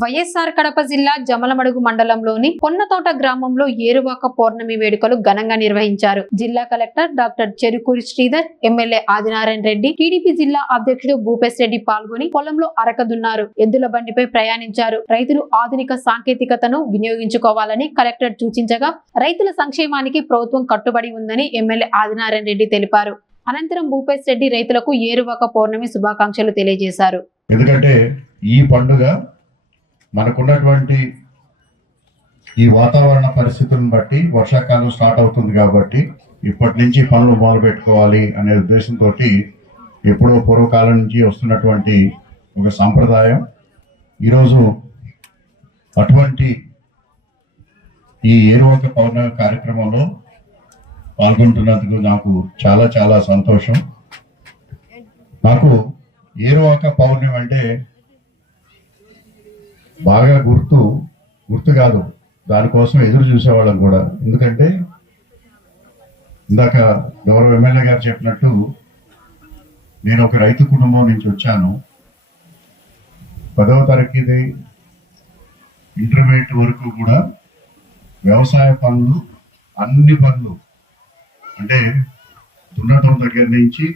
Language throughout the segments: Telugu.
వైఎస్ఆర్ కడప జిల్లా జమలమడుగు మండలంలోని పొన్నతోట గ్రామంలో ఏరువాక పౌర్ణమి వేడుకలు ఘనంగా నిర్వహించారు. జిల్లా collector doctor Cherukuri Sridhar, MLA Adinarayana Reddy, TDP జిల్లా అధ్యక్షుడు భూపేశ్ రెడ్డి పాల్గొని పొలంలో అరకదున్నారు. ఎద్దుల బండిపై ప్రయాణించారు. రైతులు ఆధునిక సాంకేతికతను వినియోగించుకోవాలని కలెక్టర్ సూచించగా, రైతుల సంక్షేమానికి ప్రభుత్వం కట్టుబడి ఉందని ఎమ్మెల్యే ఆదినారాయణ రెడ్డి తెలిపారు. అనంతరం భూపేశ్ రెడ్డి రైతులకు ఏరువాక పౌర్ణమి శుభాకాంక్షలు తెలియజేశారు. ఎందుకంటే ఈ పండుగ మనకున్నటువంటి ఈ వాతావరణ పరిస్థితులను బట్టి వర్షాకాలం స్టార్ట్ అవుతుంది కాబట్టి ఇప్పటి నుంచి పనులు మొదలు పెట్టుకోవాలి అనే ఉద్దేశంతో ఎప్పుడో పూర్వకాలం నుంచి వస్తున్నటువంటి ఒక సాంప్రదాయం. ఈరోజు అటువంటి ఈ ఏరువాక పౌర్ణమి కార్యక్రమంలో పాల్గొంటున్నందుకు నాకు చాలా చాలా సంతోషం. నాకు ఏరువాక పౌర్ణమి అంటే బాగా గుర్తు కాదు, దానికోసం ఎదురు చూసేవాళ్ళం కూడా. ఎందుకంటే ఇందాక గౌరవ ఎమ్మెల్యే గారు చెప్పినట్టు నేను ఒక రైతు కుటుంబం నుంచి వచ్చాను. 10వ తరగతి ఇంటర్మీడియట్ వరకు కూడా వ్యవసాయ పనులు, అన్ని పనులు అంటే దున్నటం దగ్గర నుంచి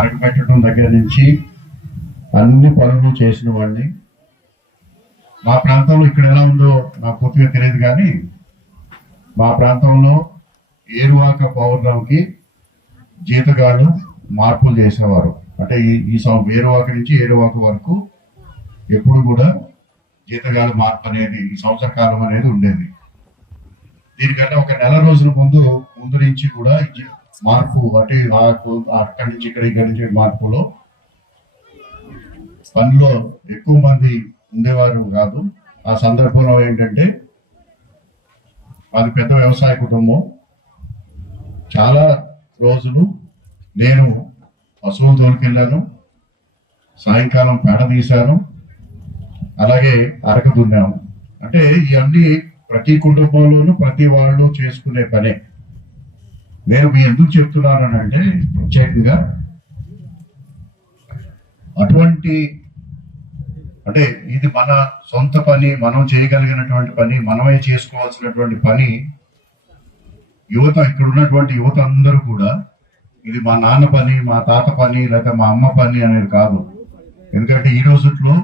అరకపెట్టడం దగ్గర నుంచి అన్ని పనులు చేసిన వాడిని. మా ప్రాంతంలో ఇక్కడ ఎలా ఉందో నాకు పూర్తిగా తెలియదు, కానీ మా ప్రాంతంలో ఏరువాక పౌర్ణమికి జీతగాళ్ళు మార్పులు చేసేవారు. అంటే ఈ ఏరువాక నుంచి ఏరువాక వరకు ఎప్పుడు కూడా జీతగాళ్ళ మార్పు అనేది ఈ సంవత్సర కాలం అనేది ఉండేది. దీనికన్నా ఒక నెల రోజుల ముందు నుంచి కూడా మార్పు, అంటే అక్కడి నుంచి ఇక్కడి నుంచి మార్పులో పనిలో ఎక్కువ మంది ఉండేవారు కాదు. ఆ సందర్భంలో ఏంటంటే అది పెద్ద వ్యవసాయ కుటుంబం. చాలా రోజులు నేను పశువులు తోలుకెళ్ళాను, సాయంకాలం పేడ తీశాను, అలాగే అరక దున్నాము. అంటే ఇవన్నీ ప్రతి కుటుంబంలోనూ ప్రతి వాళ్ళు చేసుకునే పనే. నేను మీ ఎందుకు చెప్తున్నానంటే ప్రత్యేకంగా అటువంటి అంటే ఇది మన సొంత పని, మనం చేయగలిగినటువంటి పని, మనమే చేసుకోవాల్సినటువంటి పని. యువత, ఇక్కడ ఉన్నటువంటి యువత అందరూ కూడా ఇది మా నాన్న పని, మా తాత పని, లేదా మా అమ్మ పని అనేది కాదు. ఎందుకంటే ఈ రోజుల్లో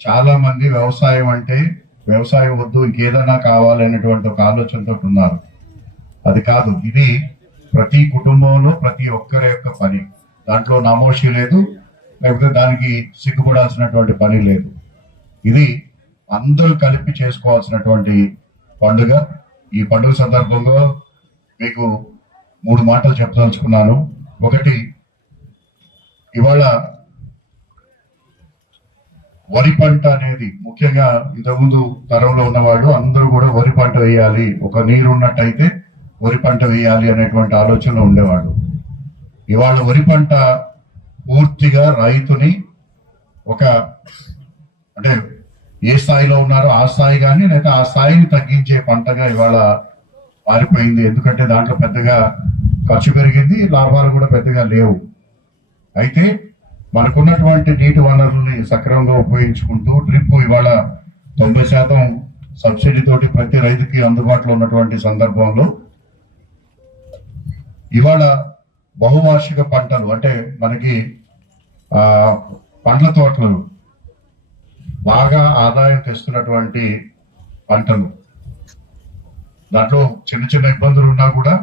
చాలా మంది వ్యవసాయం అంటే వ్యవసాయం వద్దు, ఇంకేదైనా కావాలనేటువంటి ఒక ఆలోచనతో ఉన్నారు. అది కాదు, ఇది ప్రతి కుటుంబంలో ప్రతి ఒక్కరి యొక్క పని. దాంట్లో నామోషి లేదు, లేకపోతే దానికి సిగ్గుపడాల్సినటువంటి పని లేదు. ఇది అందరూ కలిపి చేసుకోవాల్సినటువంటి పండుగ. ఈ పండుగ సందర్భంగా మీకు 3 మాటలు చెప్పదలుచుకున్నాను. ఒకటి, ఇవాళ వరి పంట అనేది ముఖ్యంగా ఇంతకుముందు తరంలో ఉన్నవాళ్ళు అందరూ కూడా వరి పంట వేయాలి, ఒక నీరు ఉన్నట్టయితే వరి పంట వేయాలి అనేటువంటి ఆలోచనలో ఉండేవాళ్ళు. ఇవాళ వరి పంట పూర్తిగా రైతుని ఒక అంటే ఏ స్థాయిలో ఉన్నారో ఆ స్థాయి కానీ, లేదా ఆ స్థాయిని తగ్గించే పంటగా ఇవాళ మారిపోయింది. ఎందుకంటే దాంట్లో పెద్దగా ఖర్చు పెరిగింది, లాభాలు కూడా పెద్దగా లేవు. అయితే మనకున్నటువంటి నీటి వనరుల్ని సక్రమంగా ఉపయోగించుకుంటూ డ్రిప్ ఇవాళ 90% సబ్సిడీ తోటి ప్రతి రైతుకి అందుబాటులో ఉన్నటువంటి సందర్భంలో ఇవాళ బహువార్షిక పంటలు అంటే మనకి పండ్ల తోటలు బాగా ఆదాయం తెస్తున్నటువంటి పంటలు. దాంట్లో చిన్న చిన్న ఇబ్బందులు ఉన్నా కూడా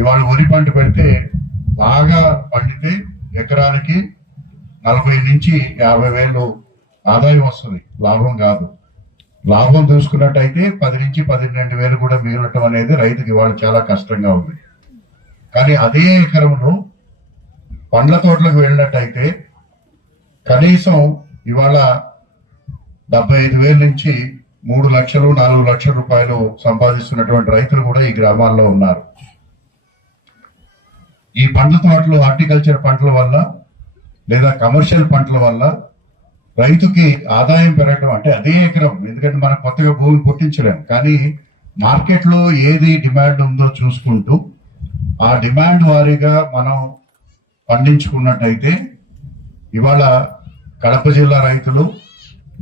ఇవాళ వరి పంట పెడితే బాగా పండితే ఎకరానికి 40 నుంచి 50 వేలు ఆదాయం వస్తుంది, లాభం కాదు. లాభం చూసుకున్నట్టయితే 10 నుంచి 12 వేలు కూడా మిగలటం అనేది రైతుకి ఇవాళ చాలా కష్టంగా ఉంది. కానీ అదే ఎకరంలో పండ్ల తోటలకు వెళ్ళినట్టయితే కనీసం ఇవాళ 75,000 నుంచి 3 లక్షలు 4 లక్షల రూపాయలు సంపాదిస్తున్నటువంటి రైతులు కూడా ఈ గ్రామాల్లో ఉన్నారు. ఈ పండ్ల తోటలు హార్టికల్చర్ పంటల వల్ల లేదా కమర్షియల్ పంటల వల్ల రైతుకి ఆదాయం పెరగడం అంటే అదే ఎకరం. ఎందుకంటే మనం కొత్తగా భూమిని పుట్టించలేం, కానీ మార్కెట్లో ఏది డిమాండ్ ఉందో చూసుకుంటూ ఆ డిమాండ్ వారీగా మనం పండించుకున్నట్టయితే ఇవాళ కడప జిల్లా రైతులు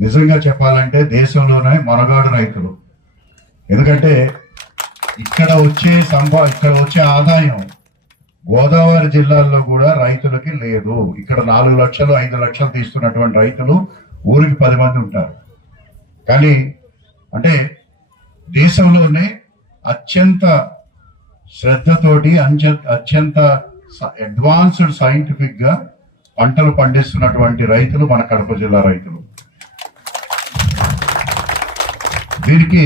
నిజంగా చెప్పాలంటే దేశంలోనే మనగాడు రైతులు. ఎందుకంటే ఇక్కడ వచ్చే ఆదాయం గోదావరి జిల్లాల్లో కూడా రైతులకి లేదు. ఇక్కడ 4 లక్షలు 5 లక్షలు తీస్తున్నటువంటి రైతులు ఊరికి 10 మంది ఉంటారు. కానీ అంటే దేశంలోనే అత్యంత శ్రద్ధతోటి అత్యంత అడ్వాన్స్డ్ సైంటిఫిక్ గా పంటలు పండిస్తున్నటువంటి రైతులు మన కడప జిల్లా రైతులు. దీనికి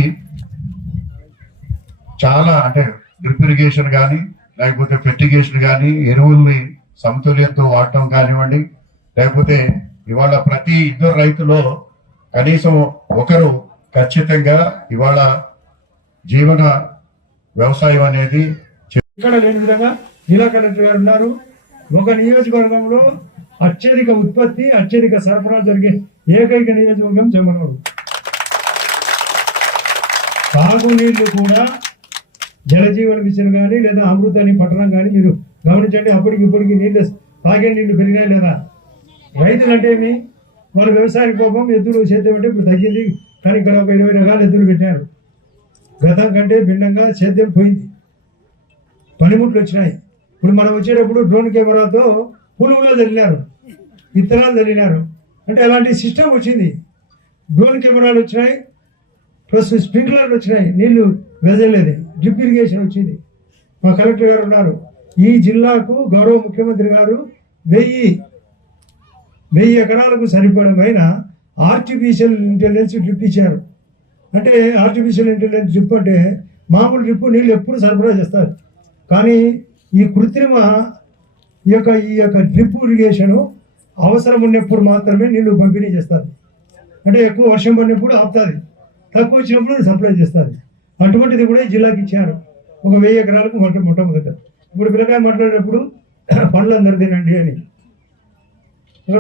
చాలా అంటే డ్రిప్ ఇరిగేషన్ కానీ లేకపోతే ఫెర్టిగేషన్ కానీ ఎరువుల్ని సమతుల్యంతో వాడటం కానివ్వండి, లేకపోతే ఇవాళ ప్రతి ఇద్దరు రైతులో కనీసం ఒకరు ఖచ్చితంగా ఇవాళ జీవన వ్యవసాయం అనేది ఇక్కడ లేని విధంగా జిల్లా కలెక్టర్ గారు ఉన్నారు. ఒక నియోజకవర్గంలో అత్యధిక ఉత్పత్తి అత్యధిక సరఫరా జరిగే ఏకైక నియోజకవర్గం జమలమడుగు. తాగునీళ్లు కూడా జలజీవన మిషన్ కానీ లేదా అమృతాని పట్టణం కానీ మీరు గమనించండి. అప్పటికి ఇప్పటికి నీళ్ళు తాగే నీళ్లు పెరిగినాయి లేదా? రైతులు అంటే ఏమి, వాళ్ళు వ్యవసాయ కోపం ఎద్దులు సేద్యం అంటే ఇప్పుడు తగ్గింది, కానీ ఇక్కడ ఒక 20 రకాల ఎద్దులు పెట్టారు. గతం కంటే భిన్నంగా సేద్యం పోయింది, పనిముట్లు వచ్చినాయి. ఇప్పుడు మనం వచ్చేటప్పుడు డ్రోన్ కెమెరాతో పులుగులో చల్లినారు, విత్తనాలు చల్లినారు. అంటే అలాంటి సిస్టమ్ వచ్చింది. డ్రోన్ కెమెరాలు వచ్చినాయి, ప్లస్ స్ప్రింక్లర్లు వచ్చినాయి, నీళ్లు వెదలేదు, డ్రిప్ ఇరిగేషన్ వచ్చింది. మా కలెక్టర్ గారు ఉన్నారు. ఈ జిల్లాకు గౌరవ ముఖ్యమంత్రి గారు 1000 ఎకరాలకు సరిపడమైన ఆర్టిఫిషియల్ ఇంటెలిజెన్స్ డ్రిప్ ఇచ్చారు. అంటే ఆర్టిఫిషియల్ ఇంటెలిజెన్స్ డ్రిప్ అంటే మామూలు డ్రిప్ నీళ్ళు ఎప్పుడు సరఫరా చేస్తారు, కానీ ఈ కృత్రిమ ఈ యొక్క డ్రిప్ ఇరిగేషను అవసరం ఉన్నప్పుడు మాత్రమే నీళ్లు పంపిణీ చేస్తారు. అంటే ఎక్కువ వర్షం పడినప్పుడు ఆపుతుంది, తక్కువ వచ్చినప్పుడు సప్లై చేస్తారు. అటువంటిది కూడా ఈ జిల్లాకి ఇచ్చారు. ఒక 1000 ఎకరాలకు మొట్టమొదట. ఇప్పుడు పిల్లకాయ మాట్లాడేటప్పుడు పండ్లు అందరు తినండి అని.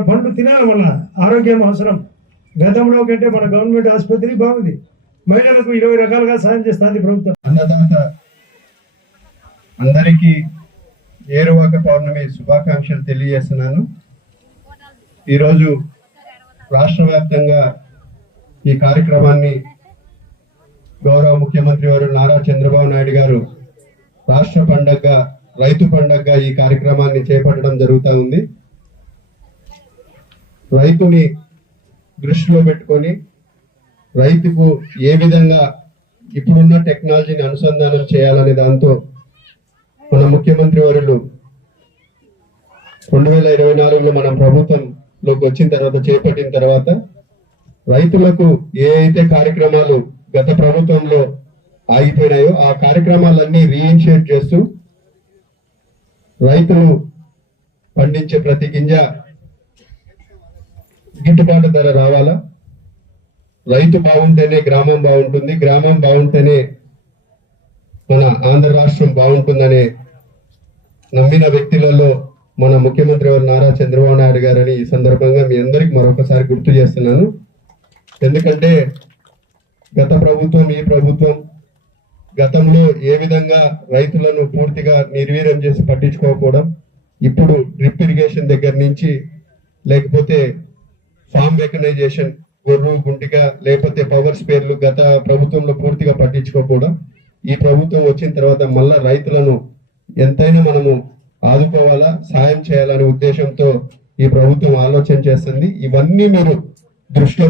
పండ్లు తినాలి, వల్ల ఆరోగ్యం అవసరం. గతంలో కంటే మన గవర్నమెంట్ ఆసుపత్రి బాగుంది. మహిళలకు 20 రకాలుగా సాయం చేస్తుంది ప్రభుత్వం. అన్నదాత అందరికీ ఏరువాక పౌర్ణమి శుభాకాంక్షలు తెలియజేస్తున్నాను. ఈరోజు రాష్ట్ర వ్యాప్తంగా ఈ కార్యక్రమాన్ని గౌరవ ముఖ్యమంత్రి వారు నారా చంద్రబాబు నాయుడు గారు రాష్ట్ర పండగ రైతు పండగగా ఈ కార్యక్రమాన్ని చేపట్టడం జరుగుతూ ఉంది. రైతుని దృష్టిలో పెట్టుకొని రైతుకు ఏ విధంగా ఇప్పుడున్న టెక్నాలజీని అనుసంధానం చేయాలనే దాంతో మన ముఖ్యమంత్రి వర్యులు 2024లో మనం ప్రభుత్వంలోకి వచ్చిన తర్వాత చేపట్టిన తర్వాత రైతులకు ఏ అయితే కార్యక్రమాలు గత ప్రభుత్వంలో ఆగిపోయినాయో ఆ కార్యక్రమాలన్నీ రీఇనిషియేట్ చేస్తూ రైతులు పండించే ప్రతి గింజ గిట్టుబాటు ధర రావాలా, రైతు బాగుంటేనే గ్రామం బాగుంటుంది, గ్రామం బాగుంటేనే మన ఆంధ్ర రాష్ట్రం బాగుంటుందనే నమ్మిన వ్యక్తులలో మన ముఖ్యమంత్రి వారు నారా చంద్రబాబు నాయుడు గారని ఈ సందర్భంగా మీ అందరికి మరొకసారి గుర్తు చేస్తున్నాను. ఎందుకంటే గత ప్రభుత్వం ఈ ప్రభుత్వం గతంలో ఏ విధంగా రైతులను పూర్తిగా నిర్వీర్యం చేసి పట్టించుకోకపోవడం, ఇప్పుడు డ్రిప్ ఇరిగేషన్ దగ్గర నుంచి లేకపోతే ఫార్మ్ మెకనైజేషన్ గొర్రు గుంటిక లేకపోతే పవర్ స్పేర్లు గత ప్రభుత్వంలో పూర్తిగా పట్టించుకోకపోవడం, ఈ ప్రభుత్వం వచ్చిన తర్వాత మళ్ళా రైతులను ఎంతైనా మనము ఆదుకోవాలా, సాయం చేయాలనే ఉద్దేశంతో ఈ ప్రభుత్వం ఆలోచన చేస్తుంది. ఇవన్నీ మీరు దృష్టిలో